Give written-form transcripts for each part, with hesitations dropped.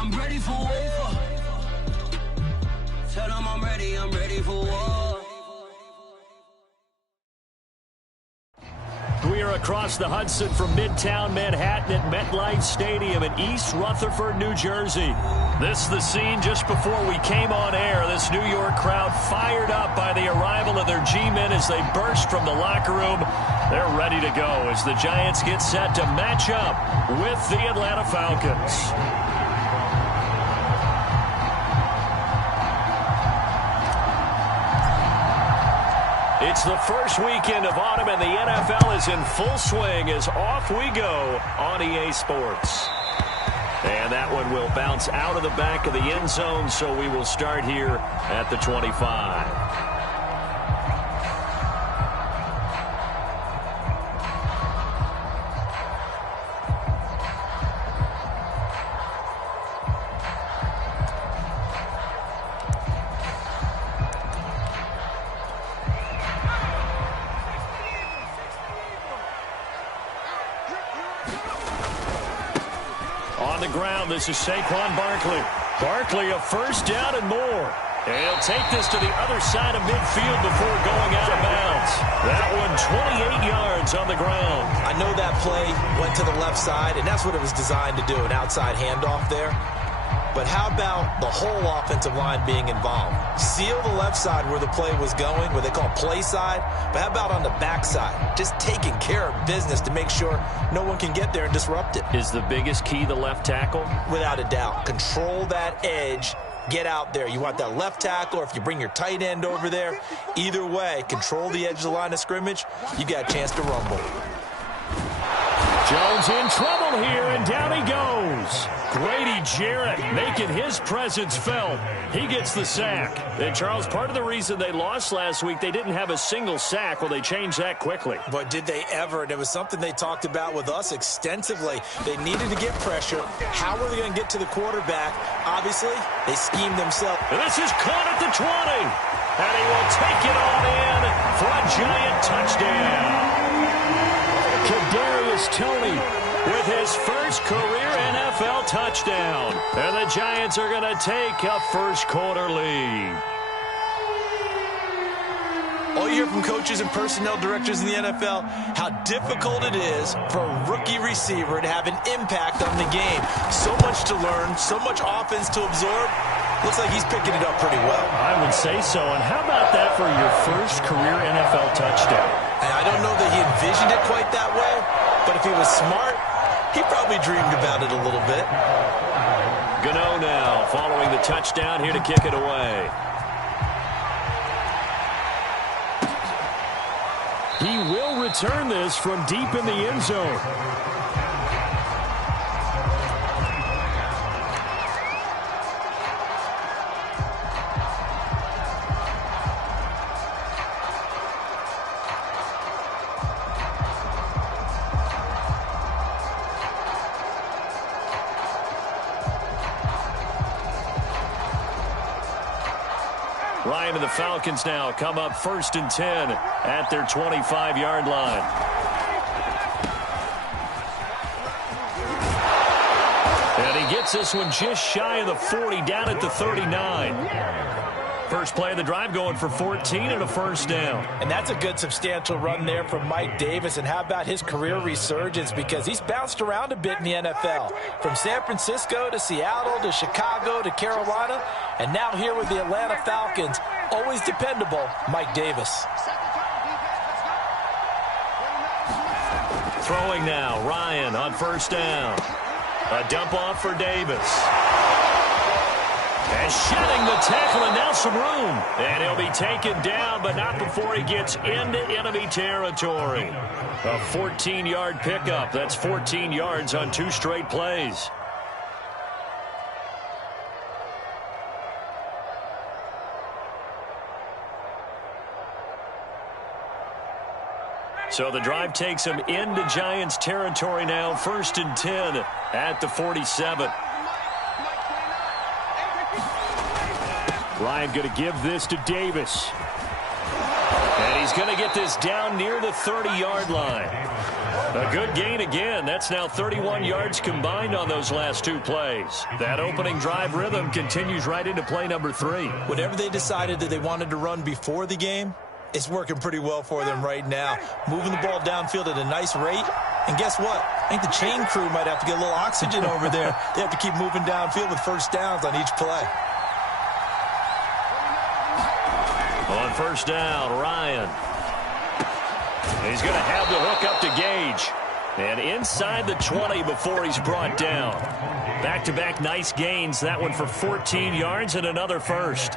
I'm ready for war. Tell them I'm ready for war. We are across the Hudson from Midtown Manhattan at MetLife Stadium in East Rutherford, New Jersey. This is the scene just before we came on air. This New York crowd fired up by the arrival of their G-men as they burst from the locker room. They're ready to go as the Giants get set to match up with the Atlanta Falcons. It's the first weekend of autumn, and the NFL is in full swing as off we go on EA Sports. And that one will bounce out of the back of the end zone, so we will start here at the 25. This is Saquon Barkley. Barkley a first down and more. And he'll take this to the other side of midfield before going out of bounds. That one 28 yards on the ground. I know that play went to the left side, and that's what it was designed to do, an outside handoff there. But how about the whole offensive line being involved? Seal the left side where the play was going, what they call play side. But how about on the back side? Just taking care of business to make sure no one can get there and disrupt it. Is the biggest key the left tackle? Without a doubt. Control that edge. Get out there. You want that left tackle, or if you bring your tight end over there, either way, control the edge of the line of scrimmage. You got a chance to rumble. Jones in trouble here, and down he goes. Grady Jarrett making his presence felt. He gets the sack. And, Charles, part of the reason they lost last week, they didn't have a single sack. Well, they changed that quickly. But did they ever? And it was something they talked about with us extensively. They needed to get pressure. How were they going to get to the quarterback? Obviously, they schemed themselves. And this is caught at the 20. And he will take it on in for a giant touchdown. Kadarius Toney with his first career NFL touchdown. And the Giants are going to take a first-quarter lead. All you hear from coaches and personnel directors in the NFL, how difficult it is for a rookie receiver to have an impact on the game. So much to learn, so much offense to absorb. Looks like he's picking it up pretty well. I would say so. And how about that for your first career NFL touchdown? And I don't know that he envisioned it quite that way, but if he was smart, he probably dreamed about it a little bit. Gano now following the touchdown here to kick it away. He will return this from deep in the end zone. Ryan and the Falcons now come up 1st and 10 at their 25-yard line. And he gets this one just shy of the 40, down at the 39. First play of the drive going for 14 and a first down. And that's a good substantial run there from Mike Davis. And how about his career resurgence? Because he's bounced around a bit in the NFL. From San Francisco to Seattle to Chicago to Carolina. And now here with the Atlanta Falcons. Always dependable, Mike Davis. Throwing now, Ryan on first down. A dump off for Davis. And shedding the tackle, and now some room. And he'll be taken down, but not before he gets into enemy territory. A 14-yard pickup. That's 14 yards on 2 straight plays. So the drive takes him into Giants territory now. 1st and 10 at the 47. Ryan going to give this to Davis. And he's going to get this down near the 30-yard line. A good gain again. That's now 31 yards combined on those last two plays. That opening drive rhythm continues right into play number 3. Whatever they decided that they wanted to run before the game, it's working pretty well for them right now. Moving the ball downfield at a nice rate. And guess what? I think the chain crew might have to get a little oxygen over there. They have to keep moving downfield with first downs on each play. On first down, Ryan. He's going to have the hook up to Gage. And inside the 20 before he's brought down. Back-to-back nice gains. That one for 14 yards and another first.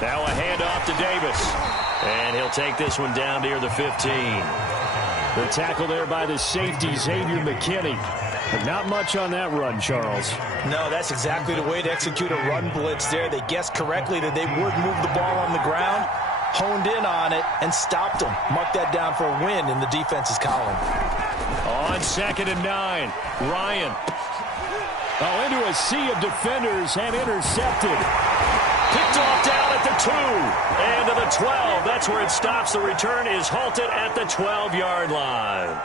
Now a handoff to Davis. And he'll take this one down near the 15. The tackle there by the safety, Xavier McKinney. But not much on that run, Charles. No, that's exactly the way to execute a run blitz there. They guessed correctly that they would move the ball on the ground, honed in on it, and stopped them. Mark that down for a win in the defense's column. On 2nd and 9, Ryan. Into a sea of defenders and intercepted. Picked off down at the 2 and to the 12. That's where it stops. The return is halted at the 12-yard line.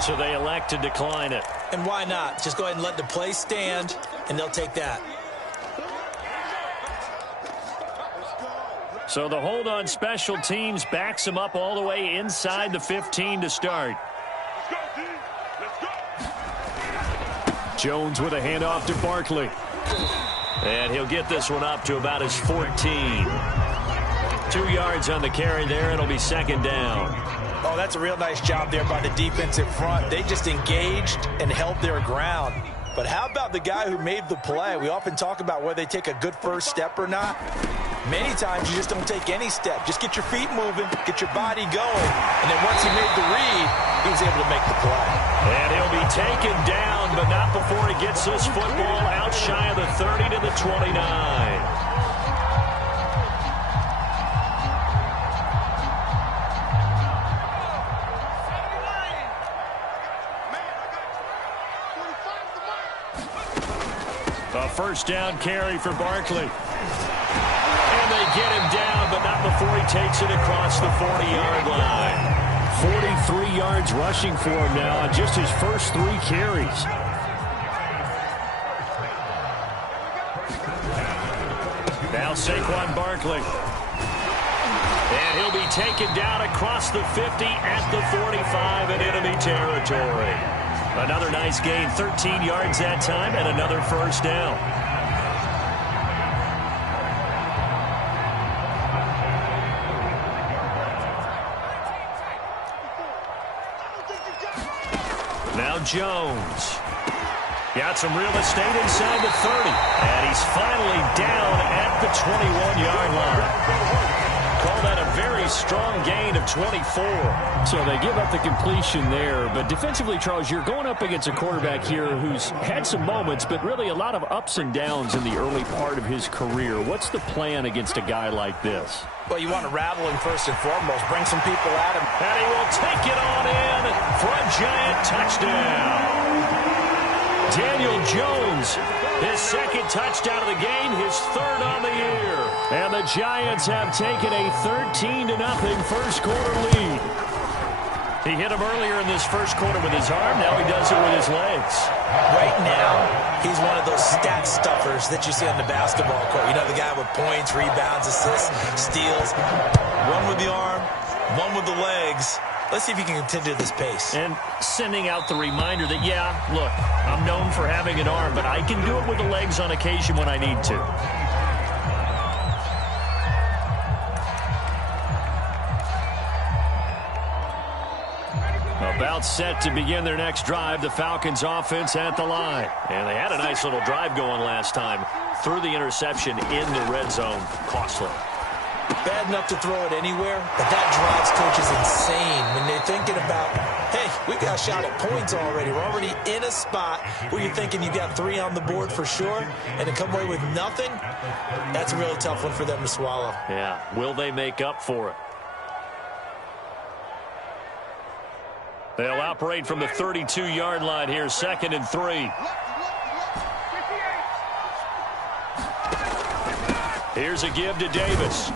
So they elect to decline it. And why not? Just go ahead and let the play stand, and they'll take that. So the hold on special teams backs him up all the way inside the 15 to start. Jones with a handoff to Barkley. And he'll get this one up to about his 14. 2 yards on the carry there. It'll be 2nd down. Oh, that's a real nice job there by the defensive front. They just engaged and held their ground. But how about the guy who made the play? We often talk about whether they take a good first step or not. Many times you just don't take any step. Just get your feet moving, get your body going. And then once he made the read, he was able to make the play. And he'll be taken down, but not before he gets this football out shy of the 30 to the 29. A first down carry for Barkley. And they get him down, but not before he takes it across the 40-yard line. 43 yards rushing for him now on just his first 3 carries. Now Saquon Barkley. And he'll be taken down across the 50 at the 45 in enemy territory. Another nice gain, 13 yards that time, and another first down. Now Jones. Got some real estate inside the 30. And he's finally down at the 21-yard line. Call that a very strong gain of 24. So they give up the completion there. But defensively, Charles, you're going up against a quarterback here who's had some moments, but really a lot of ups and downs in the early part of his career. What's the plan against a guy like this? Well, you want to rattle him first and foremost. Bring some people at him. And he will take it on in for a giant touchdown. Daniel Jones, his 2nd touchdown of the game, his 3rd on the year. And the Giants have taken a 13-0 first quarter lead. He hit him earlier in this first quarter with his arm. Now he does it with his legs. Right now, he's one of those stat stuffers that you see on the basketball court. You know, the guy with points, rebounds, assists, steals. One with the arm, one with the legs. Let's see if he can continue this pace. And sending out the reminder that, yeah, look, I'm known for having an arm, but I can do it with the legs on occasion when I need to. About set to begin their next drive, the Falcons offense at the line. And they had a nice little drive going last time. Threw the interception in the red zone. Costly. Bad enough to throw it anywhere, but that drives coaches insane when they're thinking about, hey, we got a shot at points already. We're already in a spot where you're thinking you got 3 on the board for sure, and to come away with nothing, that's a really tough one for them to swallow. Yeah, will they make up for it? They'll operate from the 32-yard line here, 2nd and 3. Here's a give to Davis.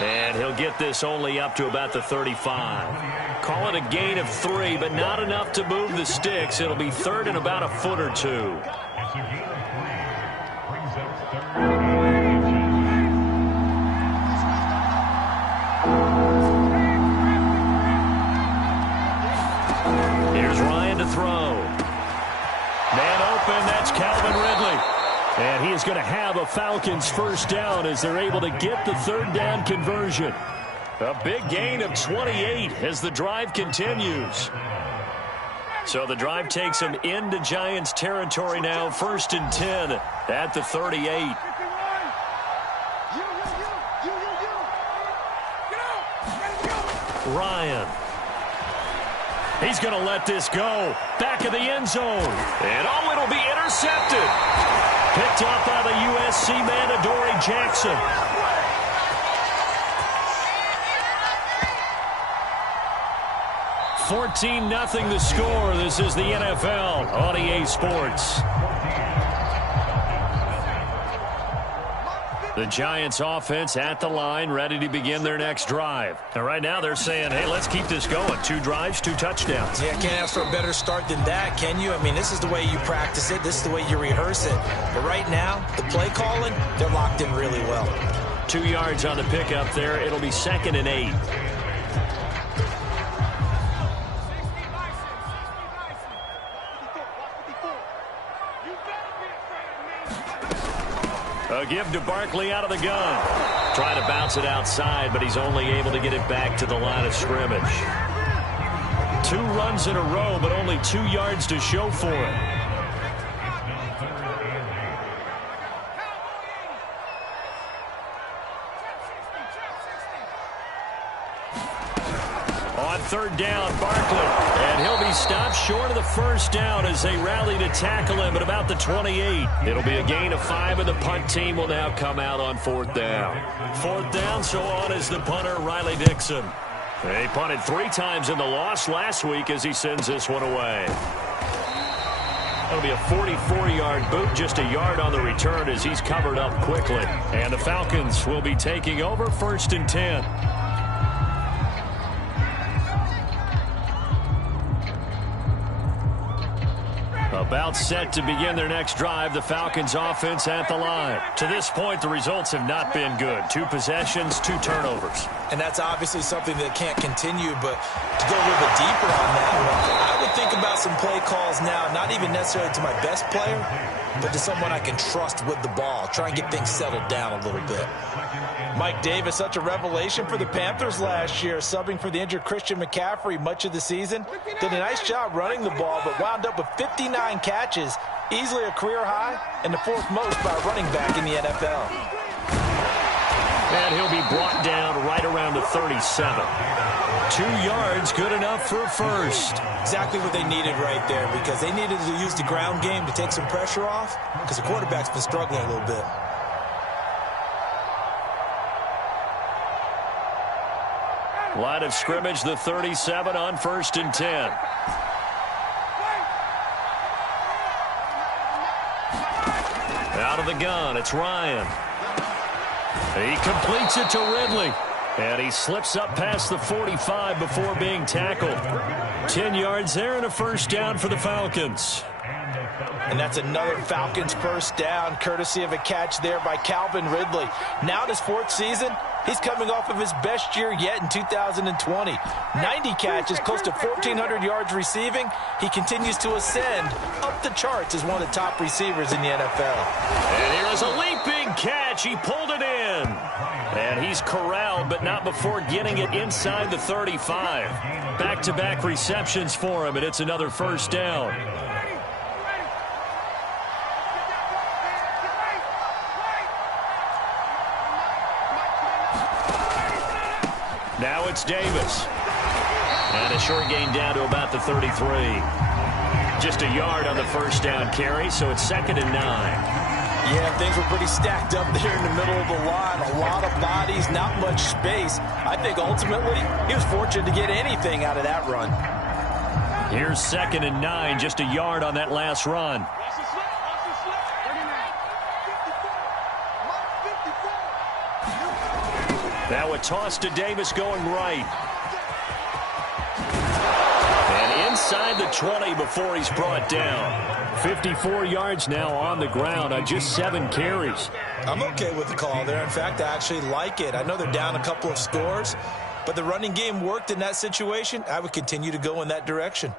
And he'll get this only up to about the 35. Call it a gain of 3, but not enough to move the sticks. It'll be 3rd and about a foot or 2. Here's Ryan to throw. Man open, that's Calvin Ridley. And he is going to have a Falcons first down as they're able to get the 3rd down conversion. A big gain of 28 as the drive continues. So the drive takes them into Giants territory now, 1st and 10 at the 38. Ryan. He's going to let this go. Back of the end zone. And oh, it'll be intercepted. Picked up by the USC man, Adoree Jackson. $14-0 the score. This is the NFL on EA Sports. The Giants offense at the line, ready to begin their next drive. And right now they're saying, hey, let's keep this going. 2 drives, 2 touchdowns. Yeah, can't ask for a better start than that, can you? I mean, this is the way you practice it. This is the way you rehearse it. But right now, the play calling, they're locked in really well. 2 yards on the pickup there. It'll be 2nd and 8. A give to Barkley out of the gun. Trying to bounce it outside, but he's only able to get it back to the line of scrimmage. 2 runs in a row, but only 2 yards to show for it. On 3rd down, Barkley. And he'll be stopped short of the first down as they rally to tackle him at about the 28. It'll be a gain of 5, and the punt team will now come out on 4th down. 4th down, so on is the punter, Riley Dixon. He punted 3 times in the loss last week as he sends this one away. That'll be a 44-yard boot, just a yard on the return as he's covered up quickly. And the Falcons will be taking over, 1st and 10. About set to begin their next drive, the Falcons offense at the line. To this point, the results have not been good. 2 possessions, 2 turnovers. And that's obviously something that can't continue, but to go a little bit deeper on that, I would think about some play calls now, not even necessarily to my best player, but to someone I can trust with the ball. Try and get things settled down a little bit. Mike Davis, such a revelation for the Panthers last year, subbing for the injured Christian McCaffrey much of the season. Did a nice job running the ball, but wound up with 59 catches, easily a career high, and the 4th most by a running back in the NFL. And he'll be brought down right around the 37. 2 yards, good enough for a first. Exactly what they needed right there, because they needed to use the ground game to take some pressure off, because the quarterback's been struggling a little bit. Line of scrimmage, the 37 on 1st and 10. Out of the gun, it's Ryan. He completes it to Ridley. And he slips up past the 45 before being tackled. 10 yards there and a first down for the Falcons. And that's another Falcons first down, courtesy of a catch there by Calvin Ridley. Now in his 4th season, he's coming off of his best year yet in 2020. 90 catches, close to 1,400 yards receiving. He continues to ascend up the charts as one of the top receivers in the NFL. And here is a leaping catch. He pulled it in. And he's corralled, but not before getting it inside the 35. Back-to-back receptions for him, and it's another first down. Now it's Davis. And a short gain down to about the 33. Just a yard on the first down carry, so it's 2nd and 9. Yeah, things were pretty stacked up there in the middle of the line. A lot of bodies, not much space. I think ultimately he was fortunate to get anything out of that run. Here's 2nd and 9, just a yard on that last run. Now a toss to Davis going right. And inside the 20 before he's brought down. 54 yards now on the ground on just 7 carries. I'm okay with the call there. In fact, I actually like it. I know they're down a couple of scores, but the running game worked in that situation. I would continue to go in that direction.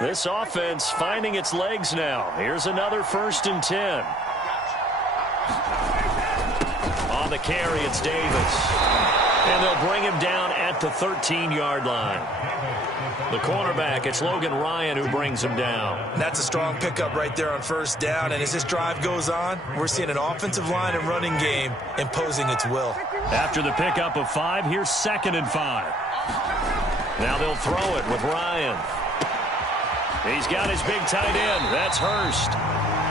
This offense finding its legs now. Here's another 1st and 10. On the carry, it's Davis. And they'll bring him down at the 13-yard line. The cornerback, it's Logan Ryan who brings him down. That's a strong pickup right there on 1st down. And as this drive goes on, we're seeing an offensive line and running game imposing its will. After the pickup of 5, here's 2nd and 5. Now they'll throw it with Ryan. He's got his big tight end. That's Hurst.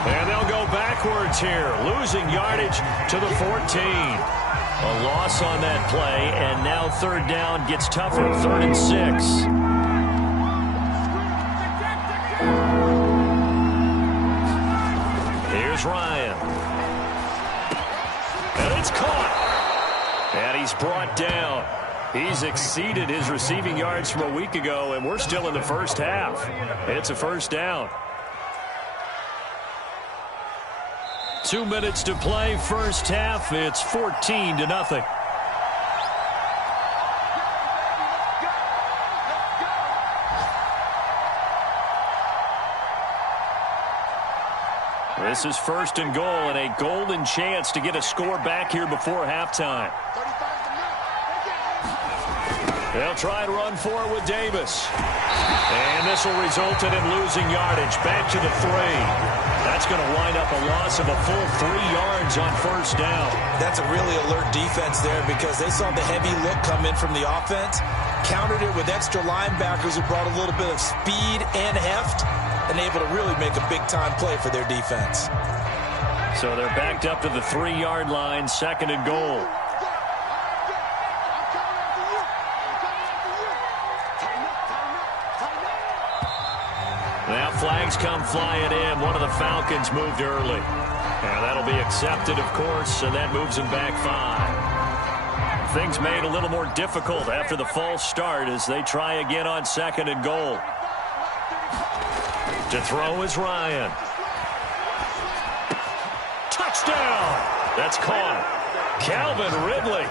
And they'll go backwards here, losing yardage to the 14. A loss on that play, and now 3rd down gets tougher, 3rd and 6. Here's Ryan. And it's caught. And he's brought down. He's exceeded his receiving yards from a week ago, and we're still in the 1st half. It's a 1st down. 2 minutes to play, 1st half. It's 14-0. This is 1st and goal, and a golden chance to get a score back here before halftime. They'll try and run for it with Davis. And this will result in him losing yardage. Back to the 3. That's going to wind up a loss of a full 3 yards on 1st down. That's a really alert defense there because they saw the heavy look come in from the offense, countered it with extra linebackers who brought a little bit of speed and heft, and able to really make a big-time play for their defense. So they're backed up to the 3-yard line, 2nd and goal. Now flags come flying in. One of the Falcons moved early. And that'll be accepted, of course, and that moves them back 5. Things made a little more difficult after the false start as they try again on 2nd and goal. To throw is Ryan. Touchdown! That's caught. Calvin Ridley,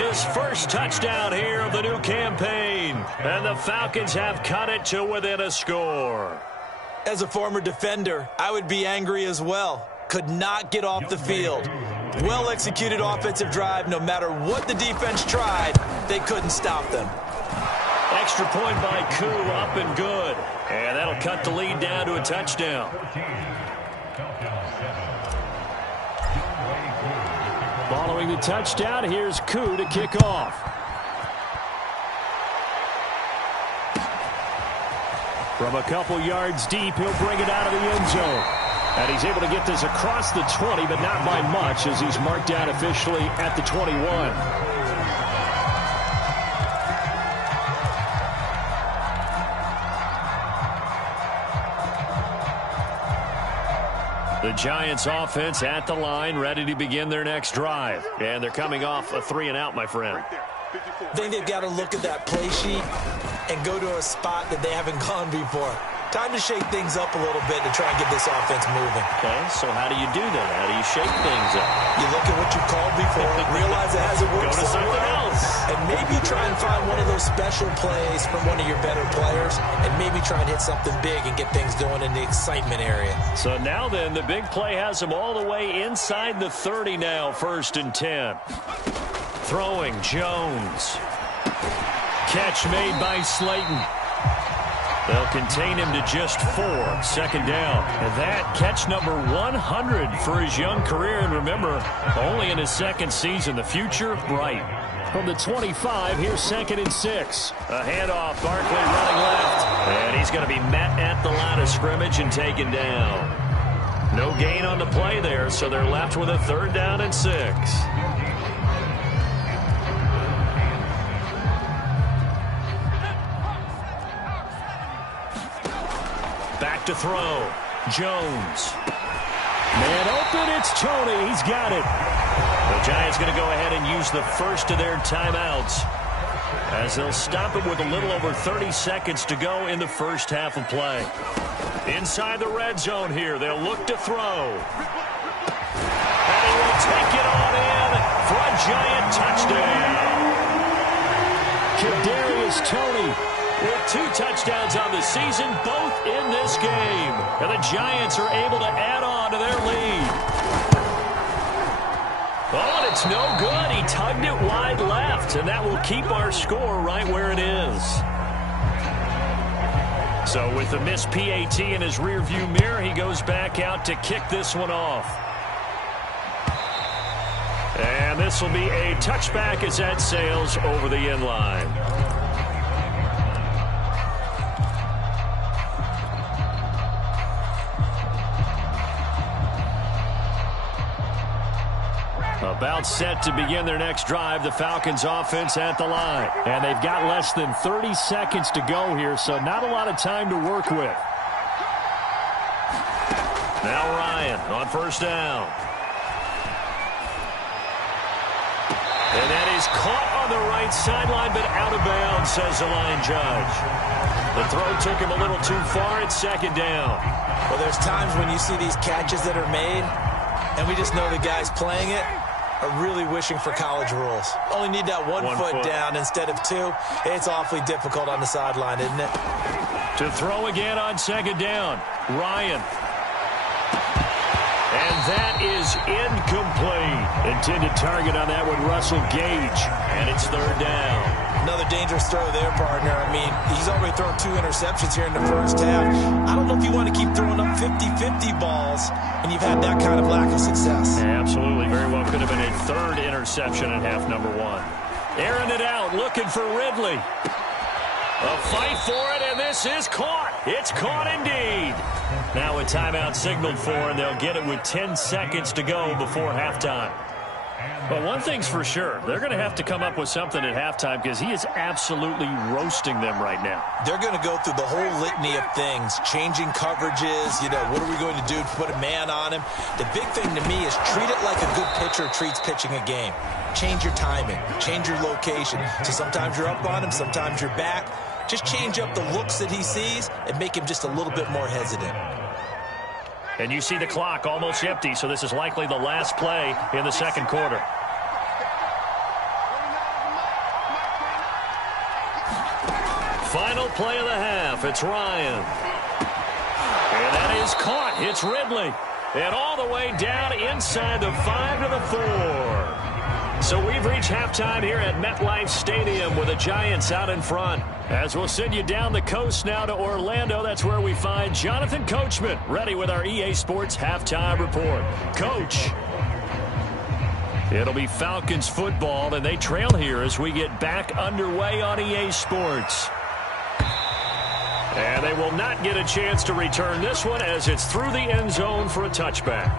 his first touchdown here of the new campaign. And the Falcons have cut it to within a score. As a former defender, I would be angry as well. Could not get off the field. Well-executed offensive drive. No matter what the defense tried, they couldn't stop them. Extra point by Koo, up and good. And that'll cut the lead down to a touchdown. Following the touchdown, here's Koo to kick off. From a couple yards deep, he'll bring it out of the end zone. And he's able to get this across the 20, but not by much as he's marked down officially at the 21. The Giants offense at the line, ready to begin their next drive. And they're coming off a 3-and-out, my friend. I think they've got to look at that play sheet and go to a spot that they haven't gone before. Time to shake things up a little bit to try and get this offense moving. Okay, so how do you do that? How do you shake things up? You look at what you called before, realize it hasn't worked Go to something else. and maybe try and find one of those special plays from one of your better players, and maybe try and hit something big and get things going in the excitement area. So now then, the big play has them all the way inside the 30 now, 1st and 10. Throwing, Jones. Catch made by Slayton. They'll contain him to just 4. 2nd down. And that catch number 100 for his young career. And remember, only in his 2nd season. The future, bright. From the 25, here's 2nd and 6. A handoff, Barkley running left. And he's going to be met at at the line of scrimmage and taken down. No gain on the play there, so they're left with a 3rd down and 6. Back to throw. Jones. Man open, it's Tony. He's got it. The Giants going to go ahead and use the first of their timeouts, as they'll stop it with a little over 30 seconds to go in the first half of play. Inside the red zone here, they'll look to throw. And he will take it on in for a Giant touchdown. Kadarius Toney with 2 touchdowns on the season, both in this game. And the Giants are able to add on to their lead. Oh, and it's no good. He tugged it wide left, and that will keep our score right where it is. So with the missed PAT in his rearview mirror, he goes back out to kick this one off. And this will be a touchback as that sails over the end line. About set to begin their next drive, the Falcons offense at the line. And they've got less than 30 seconds to go here, so not a lot of time to work with. Now Ryan on 1st down. And that is caught on the right sideline, but out of bounds, says the line judge. The throw took him a little too far. It's 2nd down. Well, there's times when you see these catches that are made, and we just know the guys playing it are really wishing for college rules. Only need that one foot down instead of 2. It's awfully difficult on the sideline, isn't it? To throw again on 2nd down. Ryan. And that is incomplete. Intended target on that one, Russell Gage. And it's 3rd down. Another dangerous throw there, partner. I mean, he's already thrown 2 interceptions here in the first half. I don't know if you want to keep throwing up 50-50 balls when you've had that kind of lack of success. Yeah, absolutely. Very well could have been a 3rd interception in half number 1. Airing it out, looking for Ridley. A fight for it, and this is caught. It's caught indeed. Now a timeout signaled for, and they'll get it with 10 seconds to go before halftime. But one thing's for sure, they're going to have to come up with something at halftime because he is absolutely roasting them right now. They're going to go through the whole litany of things, changing coverages, what are we going to do to put a man on him? The big thing to me is treat it like a good pitcher treats pitching a game. Change your timing, change your location. So sometimes you're up on him, sometimes you're back. Just change up the looks that he sees and make him just a little bit more hesitant. And you see the clock almost empty, so this is likely the last play in the 2nd quarter. Final play of the half. It's Ryan. And that is caught. It's Ridley. And all the way down inside the 5 to the 4. So we've reached halftime here at MetLife Stadium with the Giants out in front. As we'll send you down the coast now to Orlando, that's where we find Jonathan Coachman ready with our EA Sports Halftime Report. Coach. It'll be Falcons football, and they trail here as we get back underway on EA Sports. And they will not get a chance to return this one as it's through the end zone for a touchback.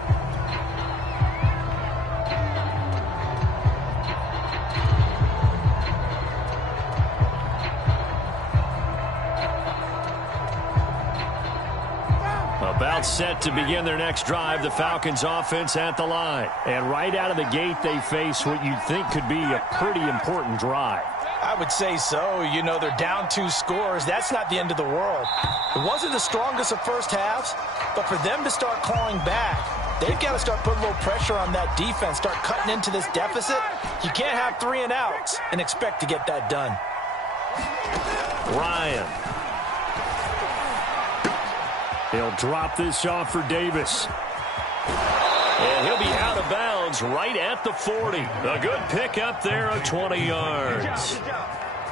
About set to begin their next drive, the Falcons offense at the line. And right out of the gate, they face what you'd think could be a pretty important drive. I would say so. They're down 2 scores. That's not the end of the world. It wasn't the strongest of first halves, but for them to start clawing back, they've got to start putting a little pressure on that defense, start cutting into this deficit. You can't have 3 and outs and expect to get that done. Ryan. He'll drop this off for Davis. And he'll be out of bounds right at the 40. A good pickup there of 20 yards.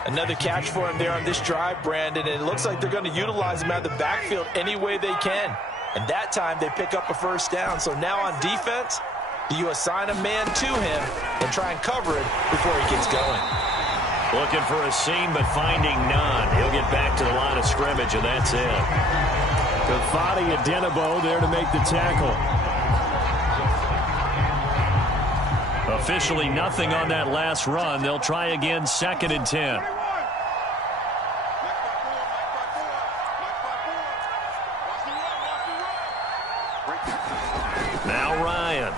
Another catch for him there on this drive, Brandon, and it looks like they're going to utilize him out of the backfield any way they can. And that time they pick up a first down. So now on defense, you assign a man to him and try and cover it before he gets going. Looking for a seam, but finding none. He'll get back to the line of scrimmage. scrimmage, and that's it. Kafati Adenabo there to make the tackle. Officially nothing on that last run. They'll try again, 2nd and 10. Now Ryan.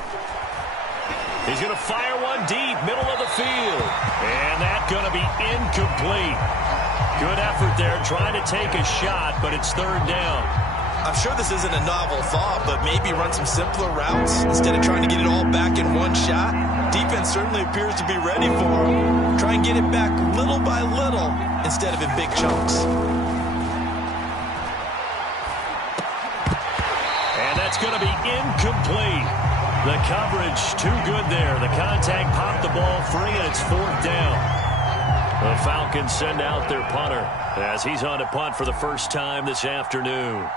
He's going to fire one deep, middle of the field. And that's going to be incomplete. Good effort there, trying to take a shot, but it's 3rd down. I'm sure this isn't a novel thought, but maybe run some simpler routes instead of trying to get it all back in one shot. Defense certainly appears to be ready for him. Try and get it back little by little instead of in big chunks. And that's going to be incomplete. The coverage too good there. The contact popped the ball free, and it's 4th down. The Falcons send out their punter as he's on to punt for the first time this afternoon.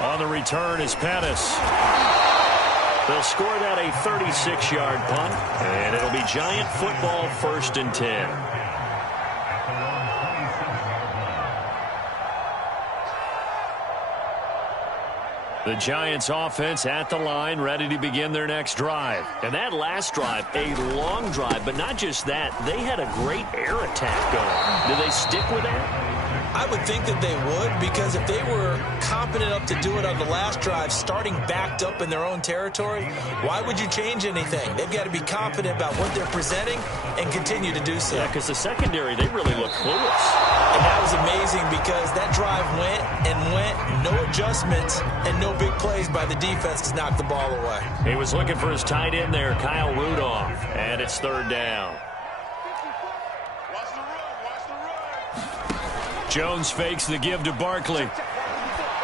On the return is Pettis. They'll score that a 36-yard punt, and it'll be Giant football, 1st and 10. The Giants offense at the line, ready to begin their next drive. And that last drive, a long drive, but not just that. They had a great air attack going. Do they stick with that? I would think that they would, because if they were confident enough to do it on the last drive, starting backed up in their own territory, why would you change anything? They've got to be confident about what they're presenting and continue to do so. Yeah, because the secondary, they really look clueless. And that was amazing because that drive went and went, no adjustments, and no big plays by the defense to knock the ball away. He was looking for his tight end there, Kyle Rudolph, and it's 3rd down. Jones fakes the give to Barkley.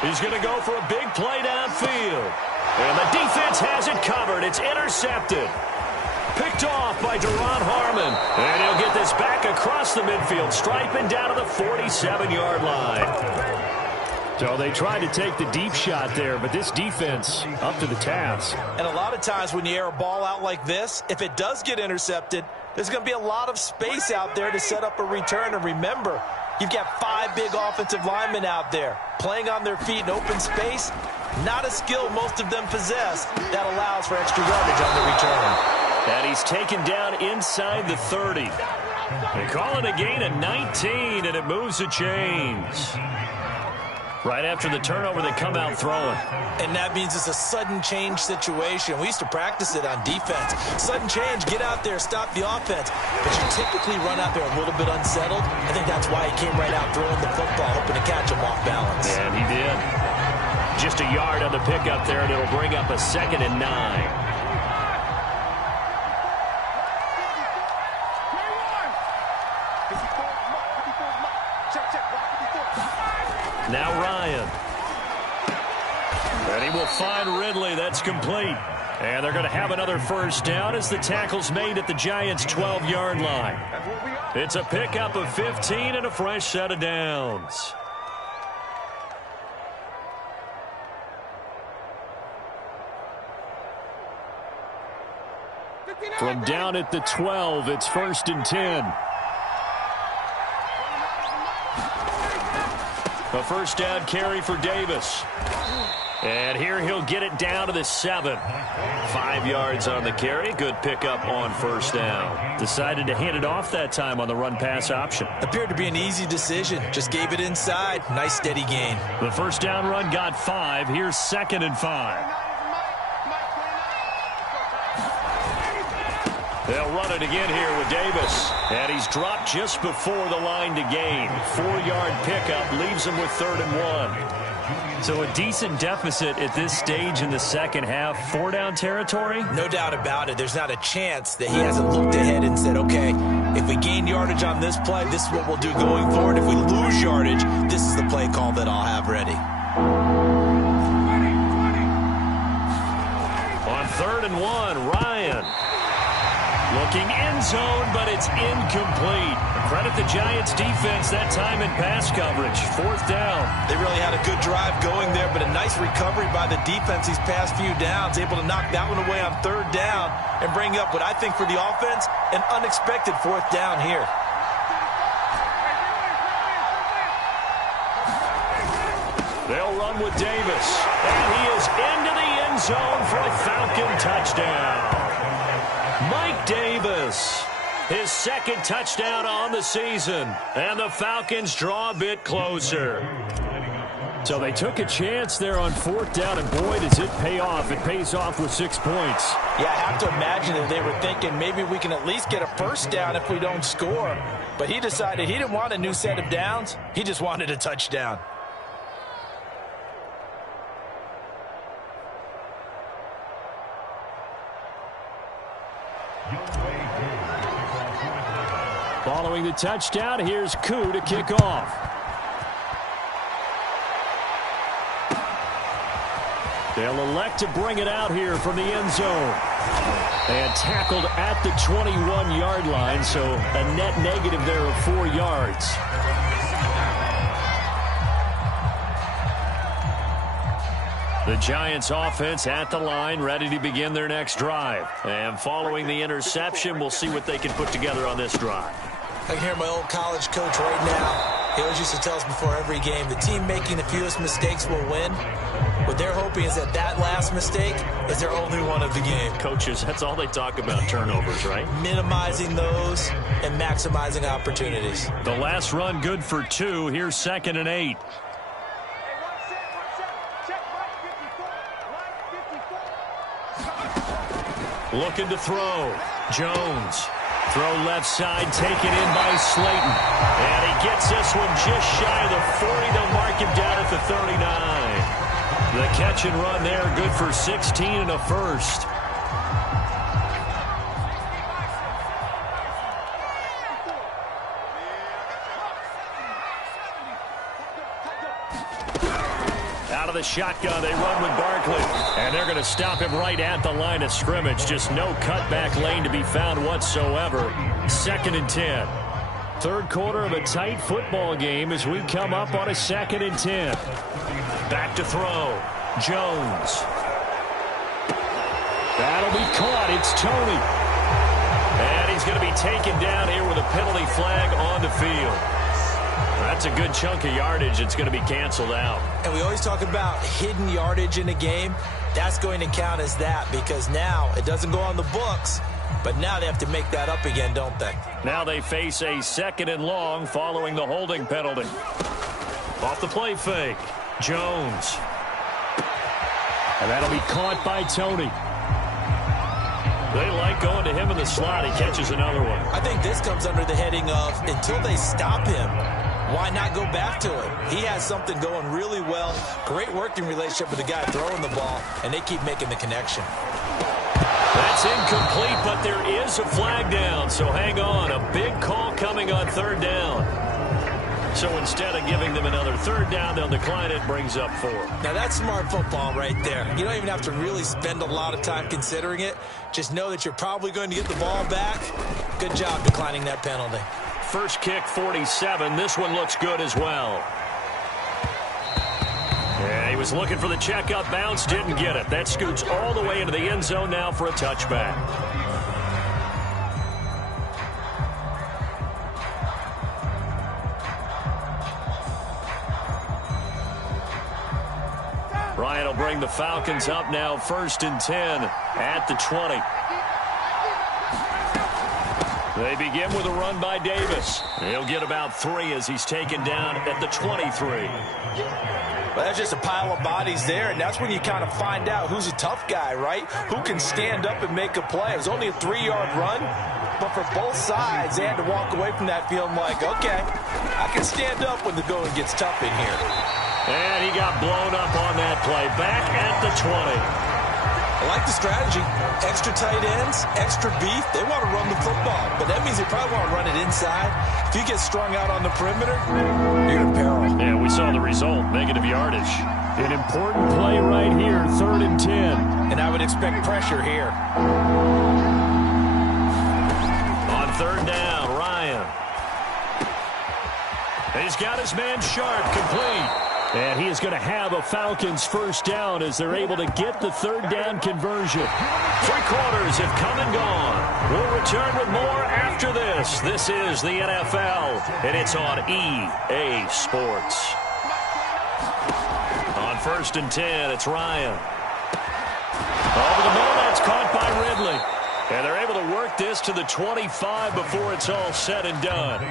He's going to go for a big play downfield. And the defense has it covered. It's intercepted. Picked off by Deron Harmon. And he'll get this back across the midfield, striping down to the 47-yard line. So they tried to take the deep shot there, but this defense up to the task. And a lot of times when you air a ball out like this, if it does get intercepted, there's going to be a lot of space out there to set up a return. And remember, you've got 5 big offensive linemen out there playing on their feet in open space. Not a skill most of them possess that allows for extra yardage on the return. And he's taken down inside the 30. They call it a gain of 19, and it moves the chains. Right after the turnover, they come out throwing. And that means it's a sudden change situation. We used to practice it on defense. Sudden change, get out there, stop the offense. But you typically run out there a little bit unsettled. I think that's why he came right out throwing the football, hoping to catch him off balance. And he did. Just a yard on the pickup there, and it'll bring up a 2nd and 9. Now Ryan. And he will find Ridley. That's complete. And they're going to have another first down as the tackle's made at the Giants' 12-yard line. It's a pickup of 15 and a fresh set of downs. From down at the 12, it's 1st and 10. A first down carry for Davis. And here he'll get it down to the 7. 5 yards on the carry. Good pickup on first down. Decided to hand it off that time on the run-pass option. Appeared to be an easy decision. Just gave it inside. Nice steady gain. The first down run got 5. Here's 2nd and 5. They'll run it again here with Davis. And he's dropped just before the line to gain. 4-yard pickup leaves him with 3rd and 1. So a decent deficit at this stage in the second half. 4-down territory? No doubt about it. There's not a chance that he hasn't looked ahead and said, okay, if we gain yardage on this play, this is what we'll do going forward. If we lose yardage, this is the play call that I'll have ready. On 3rd and 1, Ryan. Looking end zone, but it's incomplete. Credit the Giants defense that time in pass coverage. 4th down. They really had a good drive going there, but a nice recovery by the defense these past few downs, able to knock that one away on 3rd down and bring up what I think for the offense, an unexpected 4th down here. They'll run with Davis, and he is into the end zone for a Falcon touchdown. Mike Davis, his 2nd touchdown on the season, and the Falcons draw a bit closer. So they took a chance there on 4th down, and boy, does it pay off. It pays off with 6 points. Yeah, I have to imagine that they were thinking maybe we can at least get a 1st down if we don't score. But he decided he didn't want a new set of downs. He just wanted a touchdown. Following the touchdown, here's Koo to kick off. They'll elect to bring it out here from the end zone. And tackled at the 21-yard line, so a net negative there of 4 yards. The Giants offense at the line, ready to begin their next drive. And following the interception, we'll see what they can put together on this drive. I can hear my old college coach right now. He always used to tell us before every game, the team making the fewest mistakes will win. What they're hoping is that last mistake is their only one of the game. Coaches, that's all they talk about, turnovers, right? Minimizing those and maximizing opportunities. The last run good for 2. Here's 2nd and 8. Looking to throw. Jones. Throw left side, taken in by Slayton. And he gets this one just shy of the 40. They'll mark him down at the 39. The catch and run there, good for 16 and a 1st. Out of the shotgun, they run with Barkley. And they're going to stop him right at the line of scrimmage. Just no cutback lane to be found whatsoever. 2nd and 10. 3rd quarter of a tight football game as we come up on a 2nd and 10. Back to throw. Jones. That'll be caught. It's Tony. And he's going to be taken down here with a penalty flag on the field. That's a good chunk of yardage. It's going to be canceled out. And we always talk about hidden yardage in a game. That's going to count as that because now it doesn't go on the books, but now they have to make that up again, don't they? Now they face a 2nd and long following the holding penalty. Off the play fake. Jones. And that'll be caught by Tony. They like going to him in the slot. He catches another one. I think this comes under the heading of until they stop him, why not go back to it? He has something going really well. Great working relationship with the guy throwing the ball, and they keep making the connection. That's incomplete, but there is a flag down, so hang on. A big call coming on 3rd down. So instead of giving them another 3rd down, they'll decline it, brings up 4. Now that's smart football right there. You don't even have to really spend a lot of time considering it. Just know that you're probably going to get the ball back. Good job declining that penalty. First kick, 47. This one looks good as well. Yeah, he was looking for the checkup bounce, didn't get it. That scoots all the way into the end zone now for a touchback. Ryan will bring the Falcons up now 1st and 10 at the 20. They begin with a run by Davis. He'll get about 3 as he's taken down at the 23. Well, that's just a pile of bodies there, and that's when you kind of find out who's a tough guy, right? Who can stand up and make a play. It was only a 3-yard run, but for both sides, they had to walk away from that feeling like, okay, I can stand up when the going gets tough in here. And he got blown up on that play. Back at the 20. I like the strategy. Extra tight ends, extra beef. They want to run the football, but that means they probably want to run it inside. If you get strung out on the perimeter, you're in peril. Yeah, we saw the result. Negative yardage. An important play right here, 3rd and 10. And I would expect pressure here. He's got his man Sharp complete. And he is going to have a Falcons first down as they're able to get the third down conversion. 3 quarters have come and gone. We'll return with more after this. This is the NFL, and it's on EA Sports. On 1st and 10, it's Ryan. Over the middle, that's caught by Ridley. And they're able to work this to the 25 before it's all said and done.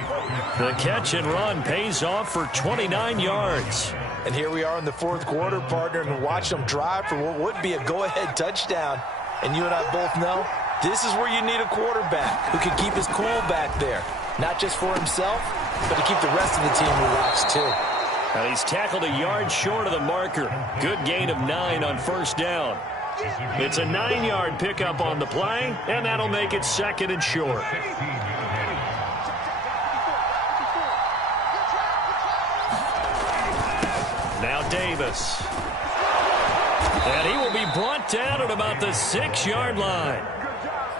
The catch and run pays off for 29 yards. And here we are in the 4th quarter, partner, and watch them drive for what would be a go-ahead touchdown. And you and I both know this is where you need a quarterback who can keep his cool back there. Not just for himself, but to keep the rest of the team relaxed too. And he's tackled a yard short of the marker. Good gain of 9 on first down. It's a 9-yard pickup on the play, and that'll make it 2nd and short. Now Davis. And he will be brought down at about the 6-yard line.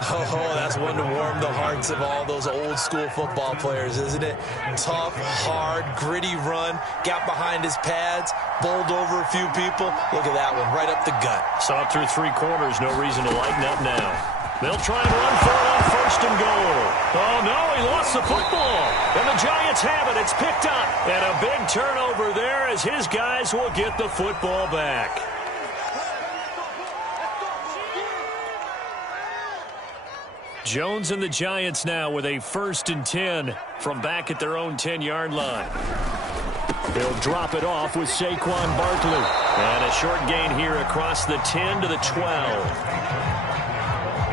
Oh, that's one to warm the hearts of all those old-school football players, isn't it? Tough, hard, gritty run, got behind his pads, bowled over a few people. Look at that one, right up the gut. Saw it through 3 quarters, no reason to lighten up now. They'll try and run for it on 1st and goal. Oh, no, he lost the football. And the Giants have it. It's picked up. And a big turnover there as his guys will get the football back. Jones and the Giants now with a 1st and 10 from back at their own 10-yard line. They'll drop it off with Saquon Barkley. And a short gain here across the 10 to the 12.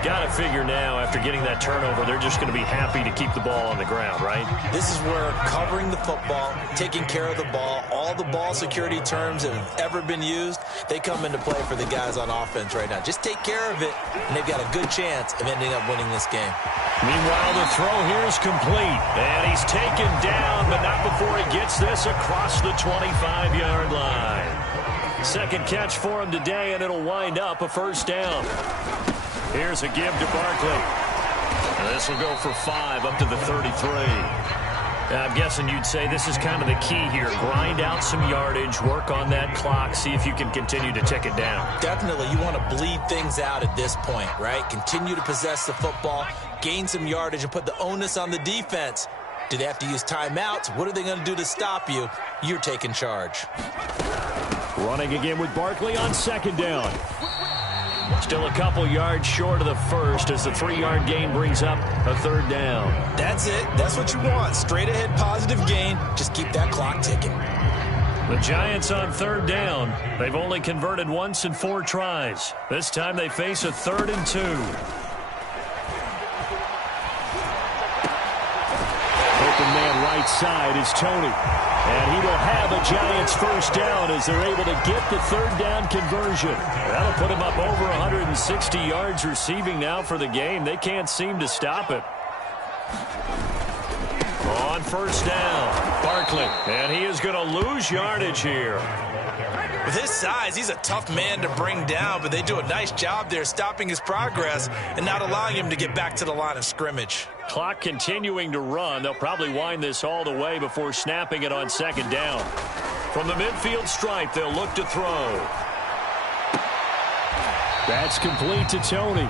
Got to figure now, after getting that turnover, they're just going to be happy to keep the ball on the ground, right? This is where covering the football, taking care of the ball, all the ball security terms that have ever been used, they come into play for the guys on offense right now. Just take care of it, and they've got a good chance of ending up winning this game. Meanwhile, the throw here is complete. And he's taken down, but not before he gets this across the 25-yard line. 2nd catch for him today, and it'll wind up a 1st down. Here's a give to Barkley. And this will go for 5 up to the 33. I'm guessing you'd say this is kind of the key here. Grind out some yardage, work on that clock, see if you can continue to tick it down. Definitely. You want to bleed things out at this point, right? Continue to possess the football, gain some yardage, and put the onus on the defense. Do they have to use timeouts? What are they going to do to stop you? You're taking charge. Running again with Barkley on 2nd down. Still a couple yards short of the 1st as the 3-yard gain brings up a 3rd down. That's it. That's what you want. Straight ahead positive gain. Just keep that clock ticking. The Giants on 3rd down. They've only converted once in 4 tries. This time they face a 3rd and 2. Open man right side is Tony. And he will have a Giants first down as they're able to get the 3rd down conversion. That'll put him up over 160 yards receiving now for the game. They can't seem to stop it. On 1st down, Barkley. And he is going to lose yardage here. With his size, he's a tough man to bring down, but they do a nice job there stopping his progress and not allowing him to get back to the line of scrimmage. Clock continuing to run. They'll probably wind this all the way before snapping it on 2nd down. From the midfield stripe, they'll look to throw. That's complete to Tony.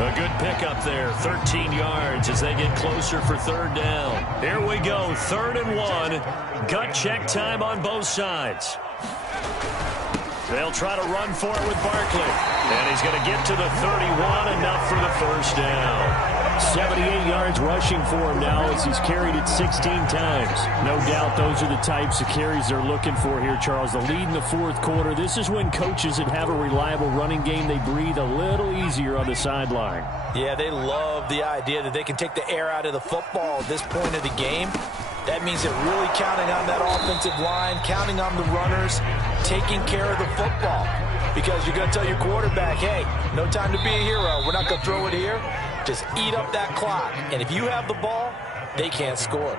A good pickup there, 13 yards as they get closer for 3rd down. Here we go, 3rd and 1. Gut check time on both sides. They'll try to run for it with Barkley. And he's going to get to the 31, enough for the 1st down. 78 yards rushing for him now as he's carried it 16 times. No doubt those are the types of carries they're looking for here, Charles. The lead in the 4th quarter. This is when coaches that have a reliable running game, they breathe a little easier on the sideline. Yeah, they love the idea that they can take the air out of the football at this point of the game. That means they're really counting on that offensive line, counting on the runners, taking care of the football. Because you're going to tell your quarterback, hey, no time to be a hero. We're not going to throw it here. Just eat up that clock. And if you have the ball, they can't score.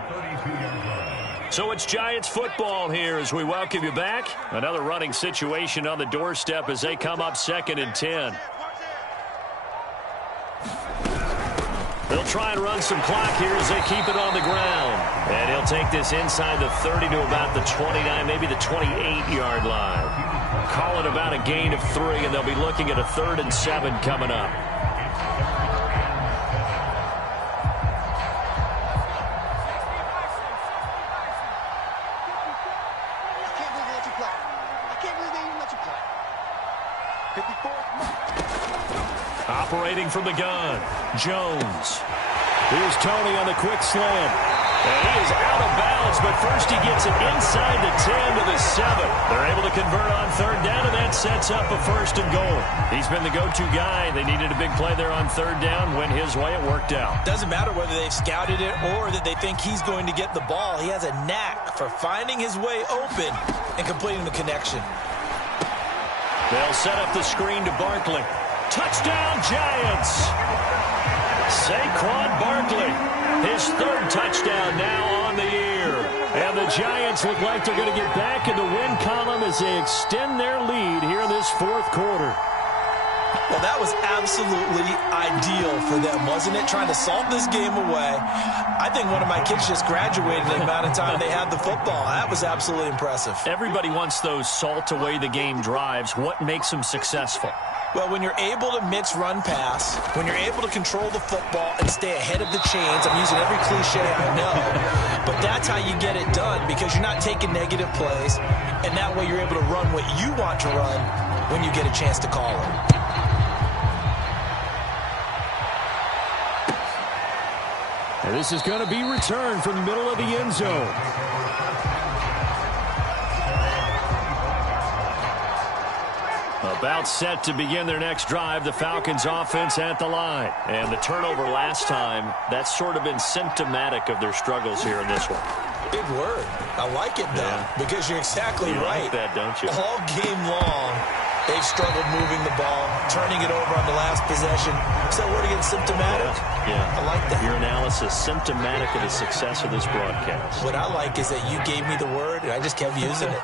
So it's Giants football here as we welcome you back. Another running situation on the doorstep as they come up 2nd and 10. They'll try and run some clock here as they keep it on the ground. And he'll take this inside the 30 to about the 29, maybe the 28-yard line. Call it about a gain of 3, and they'll be looking at a 3rd and 7 coming up. Operating from the gun, Jones. Here's Tony on the quick slant. And he is out of bounds, but first he gets it inside the 10 to the 7. They're able to convert on 3rd down, and that sets up a 1st and goal. He's been the go-to guy. They needed a big play there on 3rd down. Went his way. It worked out. Doesn't matter whether they've scouted it or that they think he's going to get the ball. He has a knack for finding his way open and completing the connection. They'll set up the screen to Barkley. Touchdown, Giants! Saquon Barkley, his 3rd touchdown now on the year. And the Giants look like they're going to get back in the win column as they extend their lead here in this 4th quarter. Well, that was absolutely ideal for them, wasn't it? Trying to salt this game away. I think one of my kids just graduated in the amount of time they had the football. That was absolutely impressive. Everybody wants those salt away the game drives. What makes them successful? Well, when you're able to mix run-pass, when you're able to control the football and stay ahead of the chains, I'm using every cliche I know, but that's how you get it done because you're not taking negative plays, and that way you're able to run what you want to run when you get a chance to call it. And this is going to be returned from the middle of the end zone. About set to begin their next drive, the Falcons offense at the line. And the turnover last time, that's sort of been symptomatic of their struggles here in this one. Big word. I like it, though, because you're exactly right. You like that, don't you? All game long, they've struggled moving the ball, turning it over on the last possession. So word again, symptomatic? Yeah. I like that. Your analysis, symptomatic of the success of this broadcast. What I like is that you gave me the word, and I just kept using it.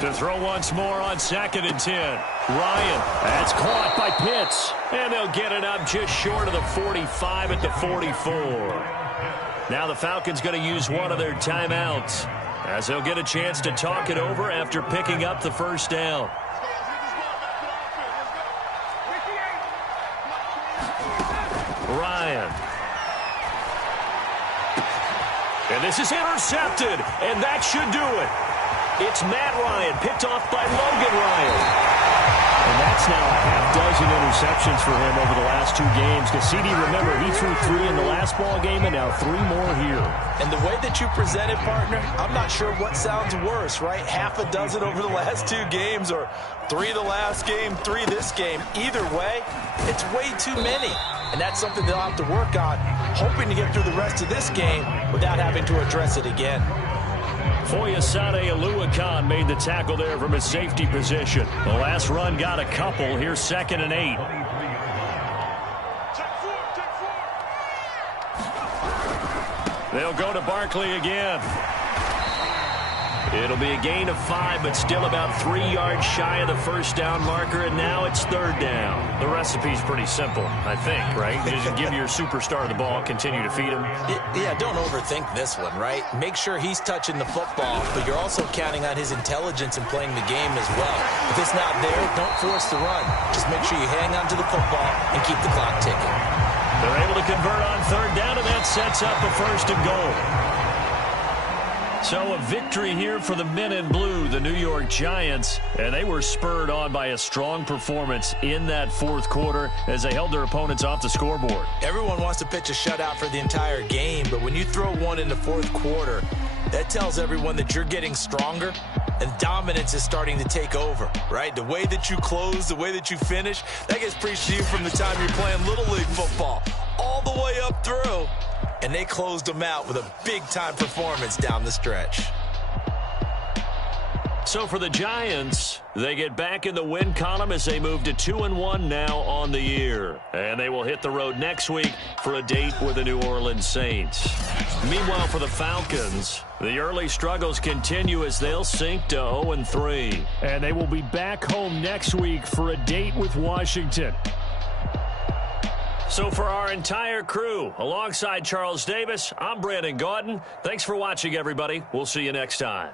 To throw once more on 2nd and 10. Ryan. That's caught by Pitts. And they'll get it up just short of the 45 at the 44. Now the Falcons going to use one of their timeouts as they'll get a chance to talk it over after picking up the 1st down. Ryan. And this is intercepted, and that should do it. It's Matt Ryan, picked off by Logan Ryan. And that's now a half-dozen interceptions for him over the last 2 games. Because CD, remember, he threw 3 in the last ball game and now 3 more here. And the way that you presented, partner, I'm not sure what sounds worse, right? Half a dozen over the last 2 games or 3 the last game, 3 this game. Either way, it's way too many. And that's something they'll have to work on, hoping to get through the rest of this game without having to address it again. Foyesade Aluakan made the tackle there from his safety position. The last run got a couple. Here's 2nd and 8. They'll go to Barkley again. It'll be a gain of 5, but still about 3 yards shy of the 1st down marker, and now it's 3rd down. The recipe's pretty simple, I think, right? Just give your superstar the ball, continue to feed him. Yeah, don't overthink this one, right? Make sure he's touching the football, but you're also counting on his intelligence in playing the game as well. If it's not there, don't force the run. Just make sure you hang on to the football and keep the clock ticking. They're able to convert on 3rd down, and that sets up a 1st and goal. So a victory here for the men in blue, the New York Giants, and they were spurred on by a strong performance in that 4th quarter as they held their opponents off the scoreboard. Everyone wants to pitch a shutout for the entire game, but when you throw one in the 4th quarter, that tells everyone that you're getting stronger and dominance is starting to take over, right? The way that you close, the way that you finish, that gets preached to you from the time you're playing Little League football all the way up through. And they closed them out with a big-time performance down the stretch. So for the Giants, they get back in the win column as they move to 2-1 now on the year. And they will hit the road next week for a date with the New Orleans Saints. Meanwhile, for the Falcons, the early struggles continue as they'll sink to 0-3. And they will be back home next week for a date with Washington. So for our entire crew, alongside Charles Davis, I'm Brandon Gaudin. Thanks for watching, everybody. We'll see you next time.